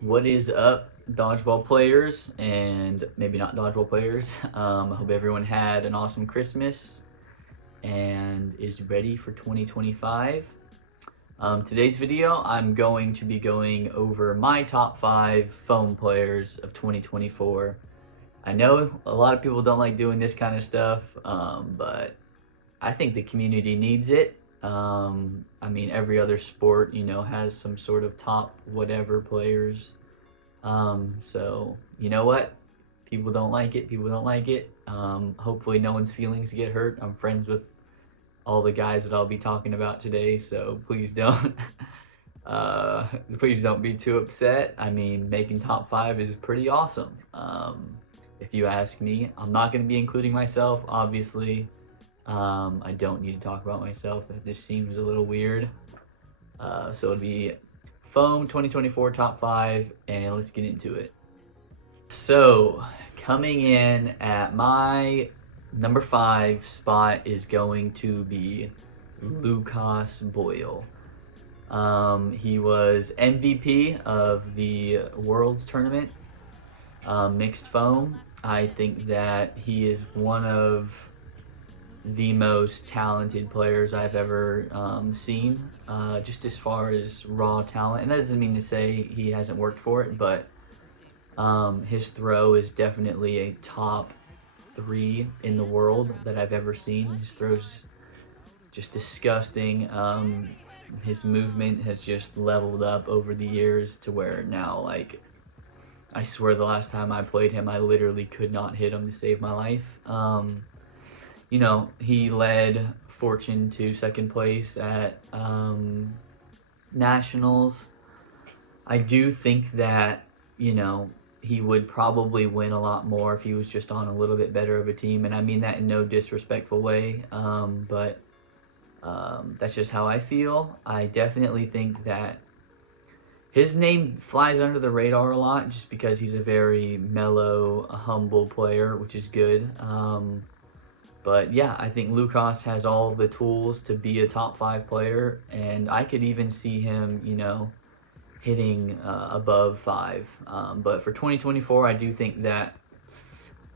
What is up, dodgeball players, and maybe not dodgeball players? I hope everyone had an awesome Christmas and is ready for 2025. Today's video, I'm going to be going over my top 5 phone players of 2024. I know a lot of people don't like doing this kind of stuff, but I think the community needs it. I mean, every other sport, has some sort of top whatever players. So you know what? People don't like it. People don't like it. Hopefully, no one's feelings get hurt. I'm friends with all the guys that I'll be talking about today, so please don't. uh, please don't be too upset. I mean, making top 5 is pretty awesome. If you ask me, I'm not going to be including myself, obviously. I don't need to talk about myself. That just seems a little weird. So it'll be Foam 2024 top 5, and let's get into it. So, coming in at my number 5 spot is going to be Lucas Boyle. He was MVP of the Worlds Tournament, mixed foam. I think that he is one of the most talented players I've ever seen, just as far as raw talent. And that doesn't mean to say he hasn't worked for it, but his throw is definitely a top 3 in the world that I've ever seen. His throw's just disgusting. His movement has just leveled up over the years to where now, like, I swear the last time I played him, I literally could not hit him to save my life. He led Fortune to second place at Nationals. I do think that, he would probably win a lot more if he was just on a little bit better of a team. And I mean that in no disrespectful way, but that's just how I feel. I definitely think that his name flies under the radar a lot just because he's a very mellow, humble player, which is good. But yeah, I think Lucas has all the tools to be a top 5 player, and I could even see him, hitting above 5. But for 2024, I do think that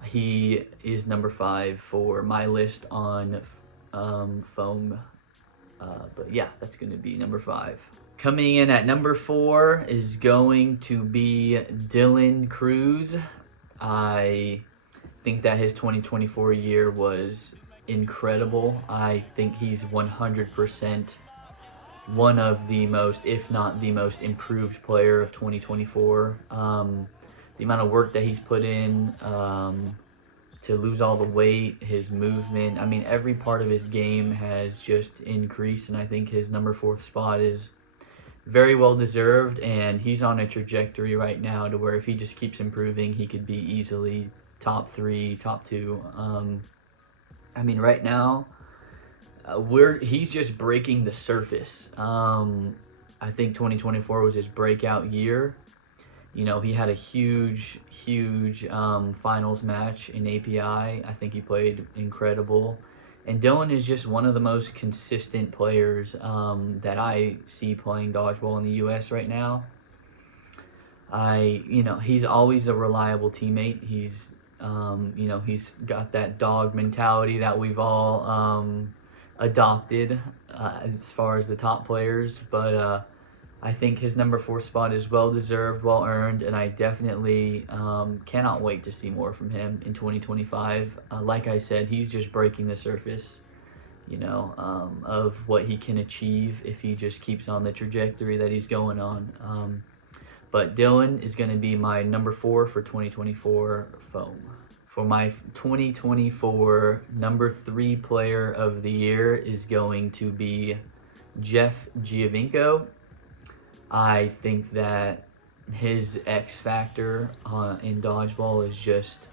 he is number 5 for my list on foam. But yeah, that's going to be number 5. Coming in at number 4 is going to be Cruz. I think that his 2024 year was incredible. I think he's 100% one of the most, if not the most improved player of 2024. The amount of work that he's put in to lose all the weight, his movement, I mean, every part of his game has just increased, and I think his number 4 spot is very well deserved, and he's on a trajectory right now to where if he just keeps improving, he could be easily top 3, top 2. I mean, right now, he's just breaking the surface. I think 2024 was his breakout year. He had a huge finals match in API. I think he played incredible. And Dylan is just one of the most consistent players that I see playing dodgeball in the U.S. right now. He's always a reliable teammate. He's got that dog mentality that we've all adopted as far as the top players. But I think his number 4 spot is well deserved, well earned, and I definitely cannot wait to see more from him in 2025. Like I said, he's just breaking the surface, of what he can achieve if he just keeps on the trajectory that he's going on. But Dylan is going to be my number 4 for 2024 foam. For my 2024 number 3 player of the year is going to be Giovinco. I think that his X factor in dodgeball is just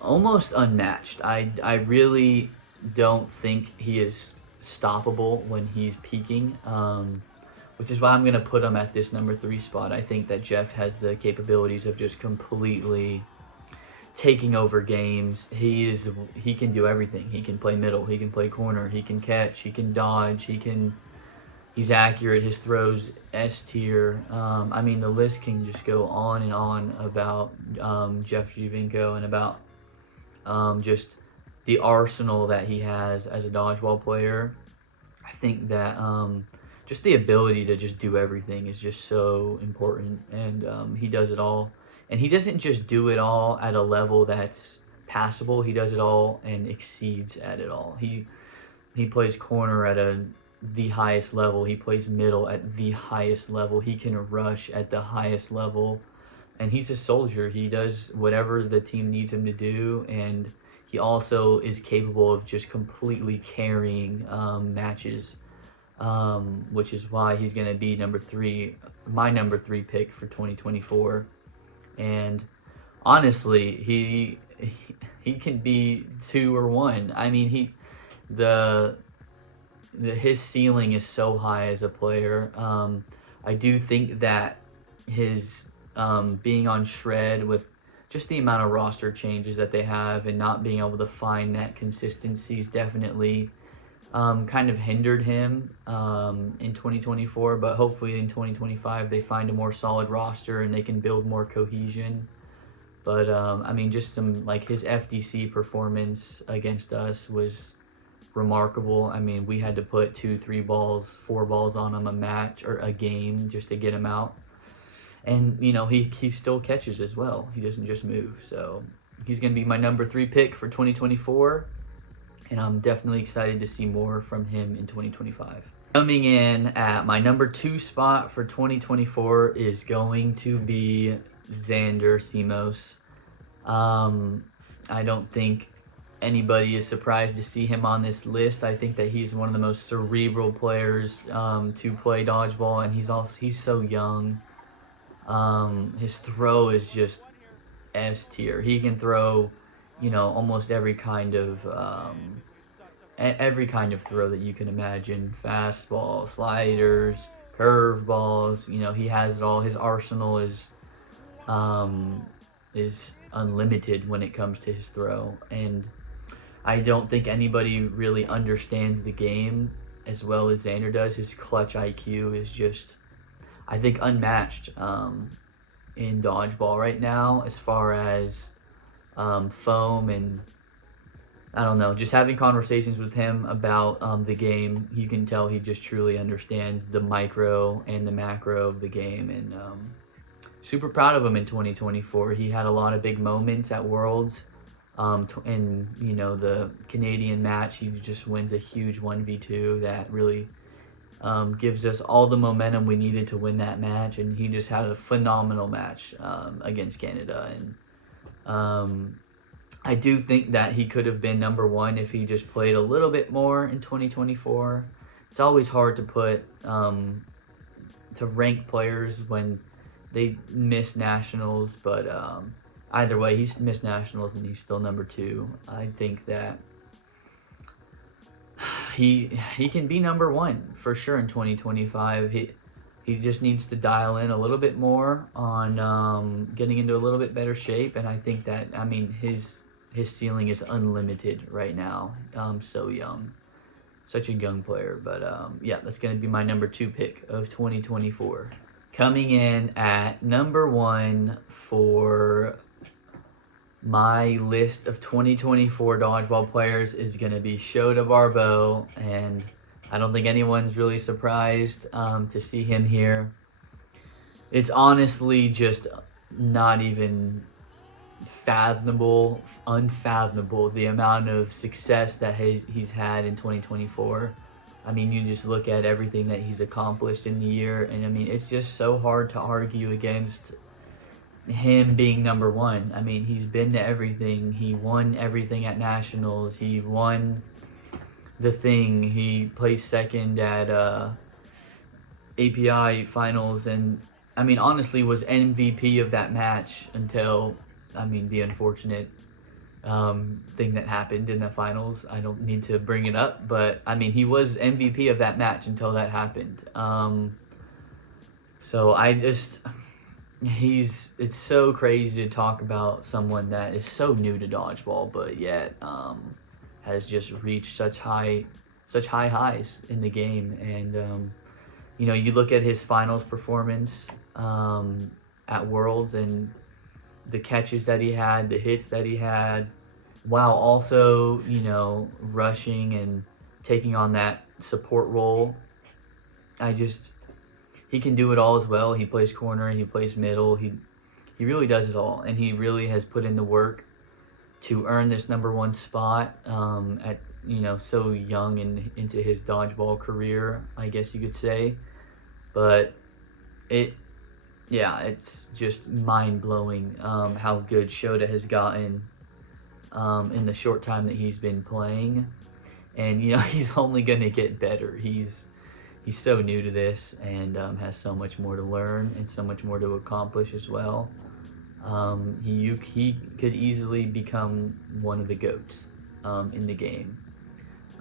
almost unmatched. I really don't think he is stoppable when he's peaking, which is why I'm going to put him at this number 3 spot. I think that Jeff has the capabilities of just completely taking over games. He can do everything. He can play middle, he can play corner, he can catch, he can dodge, he can He's accurate. His throws S tier. I mean, the list can just go on and on about Jeff Giovinco and about just the arsenal that he has as a dodgeball player. I think that just the ability to just do everything is just so important, and he does it all. And he doesn't just do it all at a level that's passable. He does it all and exceeds at it all. He plays corner at the highest level. He plays middle at the highest level. He can rush at the highest level, and he's a soldier. He does whatever the team needs him to do, and he also is capable of just completely carrying matches, which is why he's going to be my number three pick for 2024. And honestly, he can be 2 or 1. I mean, his ceiling is so high as a player. I do think that his being on shred with just the amount of roster changes that they have and not being able to find that consistency is definitely kind of hindered him in 2024, but hopefully in 2025 they find a more solid roster and they can build more cohesion. But I mean, just his FDC performance against us was remarkable. I mean, we had to put 2, 3 balls, 4 balls on him a match or a game just to get him out. And, he still catches as well. He doesn't just move. So he's going to be my number 3 pick for 2024. And I'm definitely excited to see more from him in 2025. Coming in at my number 2 spot for 2024 is going to be Xander Simos. I don't think anybody is surprised to see him on this list. I think that he's one of the most cerebral players to play dodgeball, and he's so young. His throw is just S tier. He can throw, almost every kind of throw that you can imagine. Fastball, sliders, curveballs. He has it all. His arsenal is unlimited when it comes to his throw, and I don't think anybody really understands the game as well as Xander does. His clutch IQ is just, I think, unmatched in dodgeball right now as far as foam, and I don't know, just having conversations with him about the game, you can tell he just truly understands the micro and the macro of the game, and super proud of him in 2024. He had a lot of big moments at Worlds. In the Canadian match, he just wins a huge 1v2 that really gives us all the momentum we needed to win that match, and he just had a phenomenal match against Canada. And I do think that he could have been number 1 if he just played a little bit more in 2024. It's always hard to put to rank players when they miss nationals, but either way, he's missed nationals and he's still number 2. I think that he can be number 1 for sure in 2025. He just needs to dial in a little bit more on getting into a little bit better shape, and I think that, I mean, his ceiling is unlimited right now. So young, such a young player. But yeah, that's going to be my number 2 pick of 2024. Coming in at number 1 for my list of 2024 dodgeball players is going to be Shota Barbeau, and I don't think anyone's really surprised to see him here. It's honestly just not even unfathomable the amount of success that he's had in 2024. I mean, you just look at everything that he's accomplished in the year, and I mean, it's just so hard to argue against him being number 1. I mean, he's been to everything. He won everything at nationals. He won the thing. He placed second at API finals, and I mean, honestly, was MVP of that match until, I mean, the unfortunate thing that happened in the finals. I don't need to bring it up, but I mean, he was MVP of that match until that happened. So it's so crazy to talk about someone that is so new to dodgeball, but yet has just reached such high highs in the game. And You know, you look at his finals performance at Worlds and the catches that he had, the hits that he had, while also, you know, rushing and taking on that support role. He can do it all as well. He plays corner, he plays middle, he really does it all, and he really has put in the work to earn this '1 spot at, you know, so young and into his dodgeball career, I guess you could say. But it's just mind-blowing how good Shota has gotten in the short time that he's been playing. And, you know, he's only going to get better. He's so new to this and has so much more to learn and so much more to accomplish as well. He could easily become one of the GOATs in the game.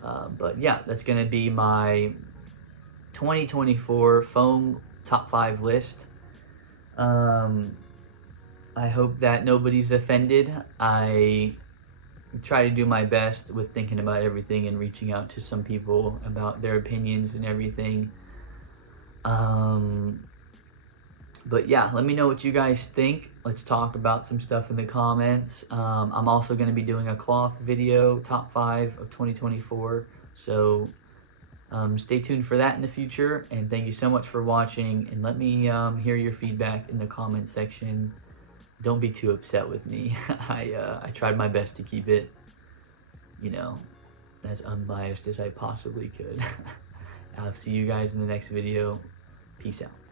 But yeah, that's going to be my 2024 Foam Top 5 list. I hope that nobody's offended. I try to do my best with thinking about everything and reaching out to some people about their opinions and everything. But yeah, let me know what you guys think. Let's talk about some stuff in the comments. I'm also going to be doing a cloth video, top 5 of 2024. So stay tuned for that in the future. And thank you so much for watching. And let me hear your feedback in the comment section. Don't be too upset with me. I tried my best to keep it, you know, as unbiased as I possibly could. I'll see you guys in the next video. Peace out.